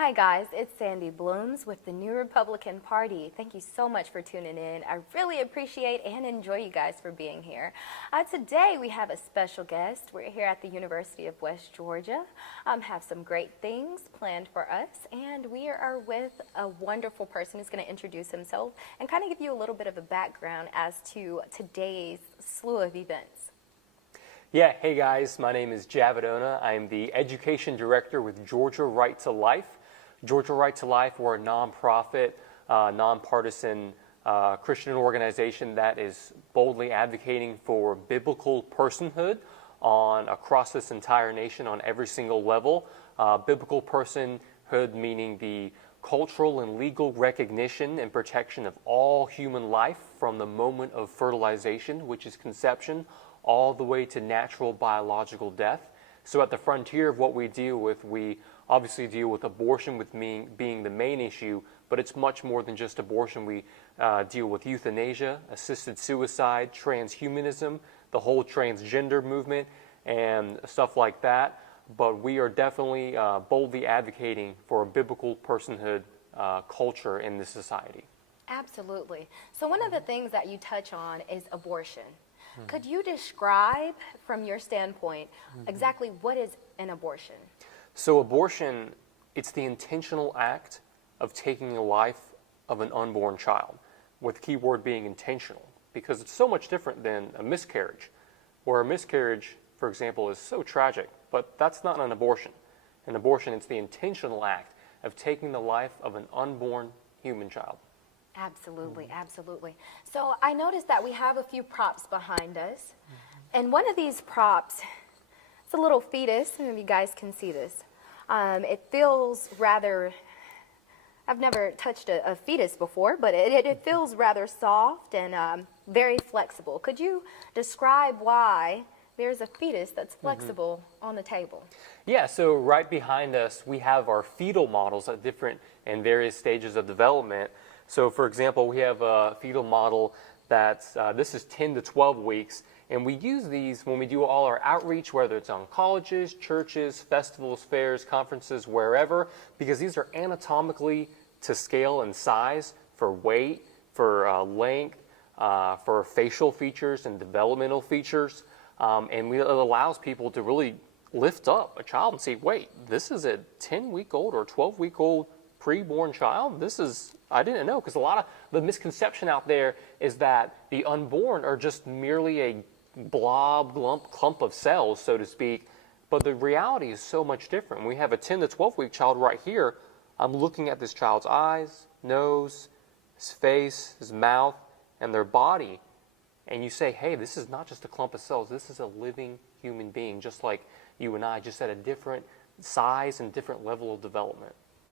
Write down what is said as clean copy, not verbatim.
Hi guys, it's Sandy Blooms with the New Republican Party. Thank you so much for tuning in. I really appreciate and enjoy you guys for being here. Today we have a special guest. We're here at the University of West Georgia. Have some great things planned for us, and we are with a wonderful person who's going to introduce himself and kind of give you a little bit of a background as to today's slew of events. Yeah, hey guys, my name is Javidona. I'm the Education Director with Georgia Right to Life. Georgia Right to Life, we're a nonprofit, nonpartisan Christian organization that is boldly advocating for biblical personhood across this entire nation on every single level. Biblical personhood meaning the cultural and legal recognition and protection of all human life from the moment of fertilization, which is conception, all the way to natural biological death. So at the frontier of what we deal with, we obviously deal with abortion with being the main issue, but it's much more than just abortion. We deal with euthanasia, assisted suicide, transhumanism, the whole transgender movement, and stuff like that. But we are definitely boldly advocating for a biblical personhood culture in this society. Absolutely. So one of the things that you touch on is abortion. Could you describe, from your standpoint, exactly what is an abortion? So abortion, it's the intentional act of taking the life of an unborn child, with the key word being intentional, because it's so much different than a miscarriage, where a miscarriage, for example, is so tragic, but that's not an abortion. An abortion, it's the intentional act of taking the life of an unborn human child. Absolutely, absolutely. So I noticed that we have a few props behind us. And one of these props, it's a little fetus, and you guys can see this. It feels rather, I've never touched a fetus before, but it feels rather soft and very flexible. Could you describe why there's a fetus that's flexible on the table? Yeah, so right behind us, we have our fetal models at different and various stages of development. So, for example, we have a fetal model that's, this is 10 to 12 weeks, and we use these when we do all our outreach, whether it's on colleges, churches, festivals, fairs, conferences, wherever, because these are anatomically to scale and size for weight, for length, for facial features and developmental features, and it allows people to really lift up a child and say, wait, this is a 10-week-old or 12-week-old preborn child? I didn't know, because a lot of the misconception out there is that the unborn are just merely a clump of cells, so to speak, but the reality is so much different. When we have a 10 to 12 week child right here, I'm looking at this child's eyes, nose, his face, his mouth, and their body, and you say, hey, this is not just a clump of cells, this is a living human being, just like you and I, just at a different size and different level of development.